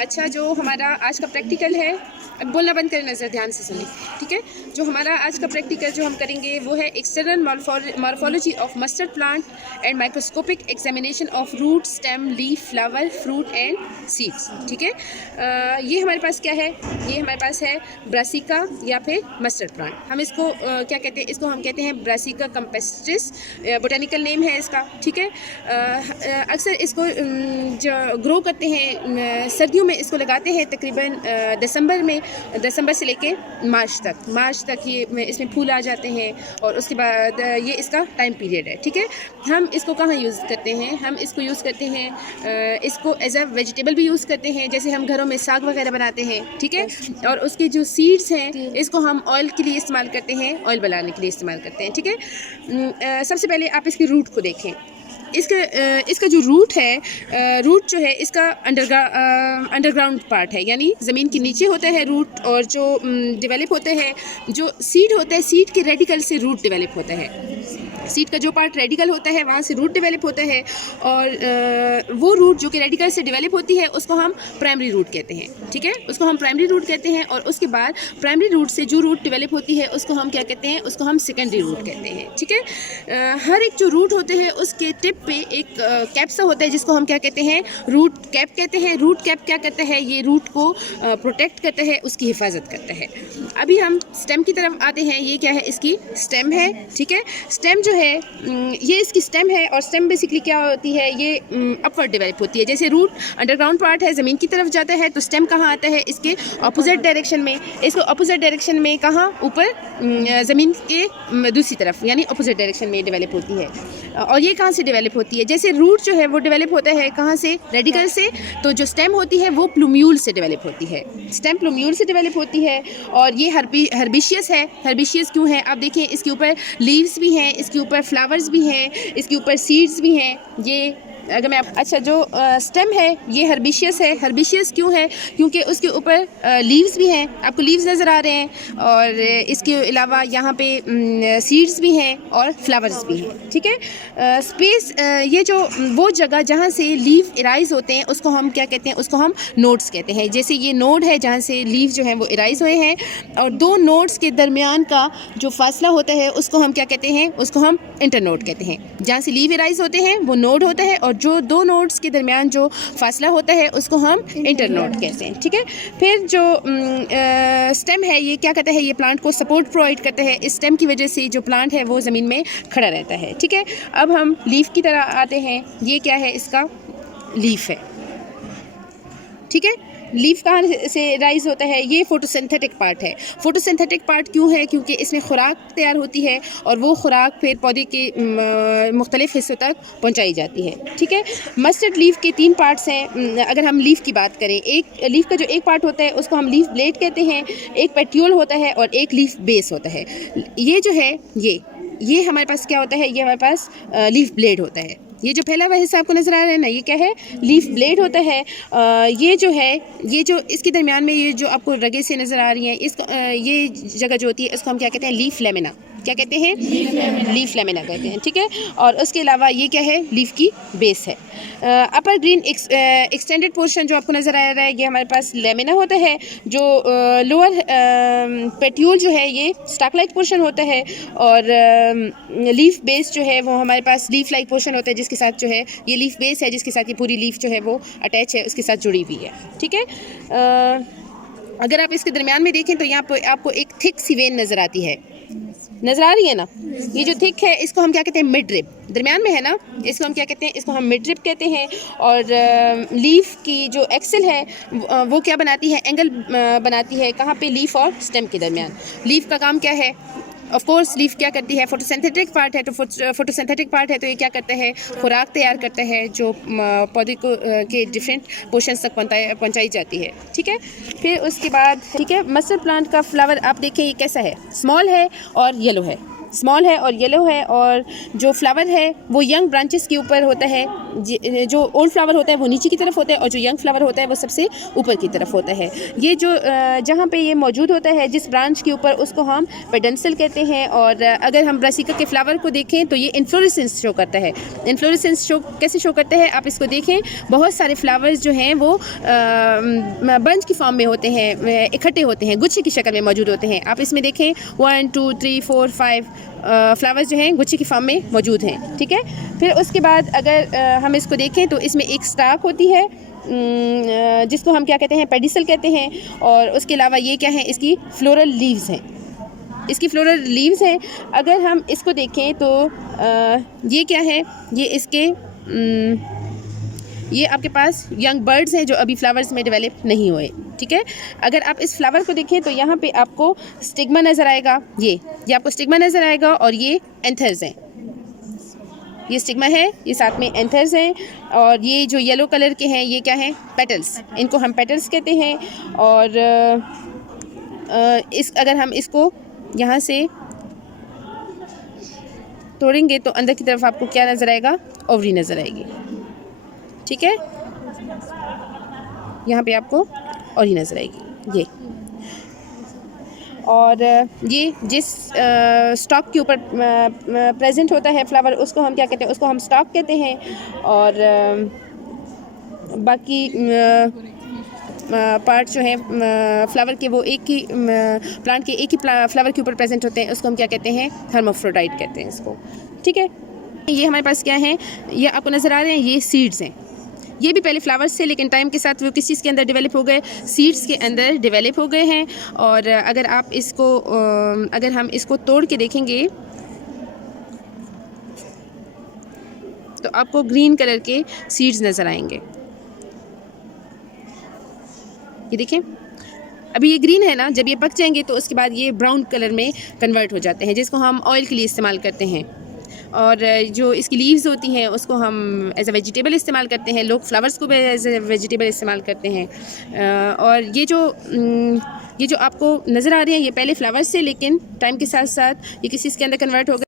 अच्छा, जो हमारा आज का प्रैक्टिकल है, अब बोलना बंद करें, नज़र ध्यान से सुनिए, ठीक है। जो हमारा आज का प्रैक्टिकल जो हम करेंगे वो है external morphology of mustard plant and microscopic examination of root, stem, leaf, flower, fruit and seeds, ठीक है। ये हमारे पास क्या है, ये हमारे पास है ब्रासिका या फिर मस्टर्ड प्लांट। हम इसको क्या कहते हैं, इसको हम कहते हैं ब्रासिका कैम्पेस्ट्रिस, बोटेनिकल नेम है इसका, ठीक है। अक्सर इसको जो ग्रो करते हैं सर्दियों में इसको लगाते हैं, तकरीबन दिसंबर से लेके मार्च तक ये इसमें फूल आ जाते हैं और उसके बाद ये इसका टाइम पीरियड है, ठीक है। हम इसको कहाँ यूज़ करते हैं, हम इसको यूज़ करते हैं, इसको एज अ वेजिटेबल भी यूज़ करते हैं, जैसे हम घरों में साग वगैरह बनाते हैं, ठीक है। और उसके जो सीड्स हैं इसको हम ऑयल के लिए इस्तेमाल करते हैं, ऑयल बनाने के लिए इस्तेमाल करते हैं, ठीक है। सबसे पहले आप इसकी रूट को देखें। इसका जो रूट है, रूट जो है इसका अंडरग्राउंड पार्ट है, यानी ज़मीन के नीचे होता है रूट, और जो डेवलप होता है, जो सीड होता है, सीड के रेडिकल से रूट डेवलप होता है। सीड का जो पार्ट रेडिकल होता है वहाँ से रूट डेवलप होता है, और वो रूट जो कि रेडिकल से डेवलप होती है उसको हम प्राइमरी रूट कहते हैं, ठीक है। उसको हम प्राइमरी रूट कहते हैं, और उसके बाद प्राइमरी रूट से जो रूट डेवलप होती है उसको हम क्या कहते हैं, उसको हम सेकेंडरी रूट कहते हैं, ठीक है। हर एक जो रूट होते हैं उसके टिप पे एक कैप सा होता है जिसको हम क्या कहते हैं, रूट कैप कहते हैं। रूट कैप क्या करता है, ये रूट को प्रोटेक्ट करता है, उसकी हिफाजत करता है। अभी हम स्टेम की तरफ आते हैं। ये क्या है, इसकी स्टेम है, ठीक है। स्टेम जो है ये इसकी स्टेम है, और स्टेम बेसिकली क्या होती है, ये अपवर्ड डेवलप होती है। जैसे रूट अंडरग्राउंड पार्ट है, ज़मीन की तरफ जाता है, तो स्टेम कहाँ आता है, इसके अपोजिट डायरेक्शन में। इसको अपोजिट डायरेक्शन में कहाँ, ऊपर ज़मीन के दूसरी तरफ, यानी अपोजिट डायरेक्शन में डेवलप होती है। और ये कहाँ से डेवलप होती है, जैसे रूट जो है वो डेवलप होता है कहाँ से, रेडिकल से, तो जो स्टेम होती है वो प्लूम्यूल से डेवलप होती है। स्टेम प्लूम्यूल से डेवलप होती है, और ये हर्बिशियस है। हर्बिशियस क्यों है, आप देखिए इसके ऊपर लीव्स भी हैं, इसके ऊपर फ्लावर्स भी हैं, इसके ऊपर सीड्स भी हैं। ये अगर मैं अच्छा, जो स्टेम है ये हर्बिशियस है। हर्बिशियस क्यों है, क्योंकि उसके ऊपर लीव्स भी हैं, आपको लीव्स नज़र आ रहे हैं, और इसके अलावा यहाँ पे सीड्स भी हैं और फ्लावर्स भी हैं, ठीक है। स्पेस, ये जो वो जगह जहाँ से लीव इराइज होते हैं उसको हम क्या कहते हैं, उसको हम नोड्स कहते हैं। जैसे ये नोड है जहाँ से लीव जो है वो इराइज हुए हैं, और दो नोड्स के दरमियान का जो फासला होता है उसको हम क्या कहते हैं, उसको हम इंटरनोड कहते हैं। जहाँ से लीव इराइज होते हैं वो नोड होता है, और जो दो नोड्स के दरमियान जो फासला होता है उसको हम इंटरनोड कहते हैं, ठीक है। फिर जो स्टेम है ये क्या करता है, ये प्लांट को सपोर्ट प्रोवाइड करता है। इस स्टेम की वजह से जो प्लांट है वो ज़मीन में खड़ा रहता है, ठीक है। अब हम लीफ की तरह आते हैं। ये क्या है, इसका लीफ है, ठीक है। लीफ कहाँ से राइज होता है, ये फोटोसिंथेटिक पार्ट है। फोटोसिंथेटिक पार्ट क्यों है, क्योंकि इसमें खुराक तैयार होती है, और वो खुराक फिर पौधे के मुख्तलिफ हिस्सों तक पहुँचाई जाती है, ठीक है। मस्टर्ड लीफ के 3 पार्ट्स हैं। अगर हम लीफ की बात करें, एक लीफ का जो एक पार्ट होता है उसको हम लीफ ब्लेड कहते हैं, एक पेट्यूल होता है, और एक लीफ बेस होता है। ये जो है ये हमारे पास क्या होता है, ये हमारे पास लीफ ब्लेड होता है। ये जो फैला हुआ हिस्सा आपको नज़र आ रहा है ना, ये क्या है, लीफ ब्लेड होता है। ये जो है, ये जो इसके दरमियान में ये जो आपको रगे से नज़र आ रही हैं, इसको ये जगह जो होती है इसको हम क्या कहते हैं, लीफ लेमिना। क्या कहते हैं, लीफ लेमिना कहते हैं, ठीक है। और उसके अलावा ये क्या है, लीफ की बेस है। अपर ग्रीन एक्सटेंडेड पोर्शन जो आपको नज़र आ रहा है ये हमारे पास लेमिना होता है। जो लोअर पेट्यूल जो है ये स्टाक लाइक पोर्शन होता है, और लीफ बेस जो है वो हमारे पास लीफ लाइक पोर्शन होता है, जिसके साथ जो है ये लीफ बेस है, जिसके साथ ये पूरी लीफ जो है वो अटैच है, उसके साथ जुड़ी हुई है, ठीक है। अगर आप इसके दरमियान में देखें तो यहाँ पर आपको एक थिक सी वेन नज़र आती है, नज़र आ रही है ना। ये जो थिक है इसको हम क्या कहते हैं, मिड रिब, दरमियान में है ना, इसको हम क्या कहते हैं, इसको हम मिड रिब कहते हैं। और लीफ की जो एक्सल है वो क्या बनाती है, एंगल बनाती है, कहाँ पे, लीफ और स्टेम के दरमियान। लीफ का काम क्या है, ऑफ कोर्स लीफ क्या करती है, फोटोसिंथेटिक पार्ट है, तो फोटोसिंथेटिक पार्ट है तो ये क्या करता है, खुराक तैयार करता है जो पौधे को के डिफरेंट पोर्शंस तक पहुंचाई जाती है, ठीक है। फिर उसके बाद, ठीक है, मस्टर्ड प्लांट का फ्लावर आप देखें ये कैसा है, स्मॉल है और येलो है, स्मॉल है और येलो है, और जो फ्लावर है वो यंग ब्रांचेस के ऊपर होता है। जो ओल्ड फ्लावर होता है वो नीचे की तरफ होता है, और जो यंग फ्लावर होता है वो सबसे ऊपर की तरफ होता है। ये जो जहाँ पे ये मौजूद होता है जिस ब्रांच के ऊपर, उसको हम पेडेंसल कहते हैं। और अगर हम ब्रासिका के फ्लावर को देखें तो ये इन्फ्लोरेसेंस शो करता है। इन्फ्लोरेसेंस शो कैसे शो करता है, आप इसको देखें, बहुत सारे फ्लावर्स जो हैं वो बंच की फॉर्म में होते हैं, इकट्ठे होते हैं, गुच्छे की शक्ल में मौजूद होते हैं। आप इसमें देखें 1 2 3 4 5 फ्लावर्स जो हैं गुच्छे की फॉर्म में मौजूद हैं, ठीक है। फिर उसके बाद अगर हम इसको देखें तो इसमें एक स्टाक होती है जिसको हम क्या कहते हैं, पेडिसल कहते हैं। और उसके अलावा ये क्या है, इसकी फ्लोरल लीव्स हैं, इसकी फ्लोरल लीव्स हैं। अगर हम इसको देखें तो ये क्या है, ये इसके ये आपके पास यंग बर्ड्स हैं जो अभी फ्लावर्स में डेवलप नहीं हुए, ठीक है। अगर आप इस फ्लावर को देखें तो यहाँ पे आपको स्टिग्मा नज़र आएगा, ये आपको स्टिग्मा नज़र आएगा, और ये एंथर्स हैं, ये स्टिग्मा है, ये साथ में एंथर्स हैं। और ये जो येलो कलर के हैं ये क्या हैं, पेटल्स, इनको हम पेटल्स कहते हैं। और अगर हम इसको यहाँ से तोड़ेंगे तो अंदर की तरफ आपको क्या नज़र आएगा, ओवरी नज़र आएगी, ठीक है। यहाँ पे आपको ओवरी नज़र आएगी ये। और ये जिस स्टॉक के ऊपर प्रेजेंट होता है फ्लावर, उसको हम क्या कहते हैं, उसको हम स्टॉक कहते हैं। और बाकी पार्ट जो हैं फ्लावर के वो एक ही प्लांट के एक ही फ्लावर के ऊपर प्रेजेंट होते हैं, उसको हम क्या कहते हैं, हर्माफ्रोडाइट कहते हैं इसको, ठीक है। ये हमारे पास क्या है, ये आपको नज़र आ रहे हैं, ये सीड्स हैं। ये भी पहले फ्लावर्स थे, लेकिन टाइम के साथ वो किस चीज़ के अंदर डेवलप हो गए, सीड्स के अंदर डेवलप हो गए हैं। और अगर आप इसको अगर हम इसको तोड़ के देखेंगे तो आपको ग्रीन कलर के सीड्स नज़र आएंगे, ये देखें। अभी ये ग्रीन है ना, जब ये पक जाएंगे तो उसके बाद ये ब्राउन कलर में कन्वर्ट हो जाते हैं, जिसको हम ऑयल के लिए इस्तेमाल करते हैं। और जो इसकी लीव्स होती हैं उसको हम एज अ वेजिटेबल इस्तेमाल करते हैं, लोग फ्लावर्स को भी एज अ वेजिटेबल इस्तेमाल करते हैं। और ये जो आपको नज़र आ रहे हैं ये पहले फ्लावर्स से, लेकिन टाइम के साथ साथ ये किस चीज़ के अंदर कन्वर्ट हो गए,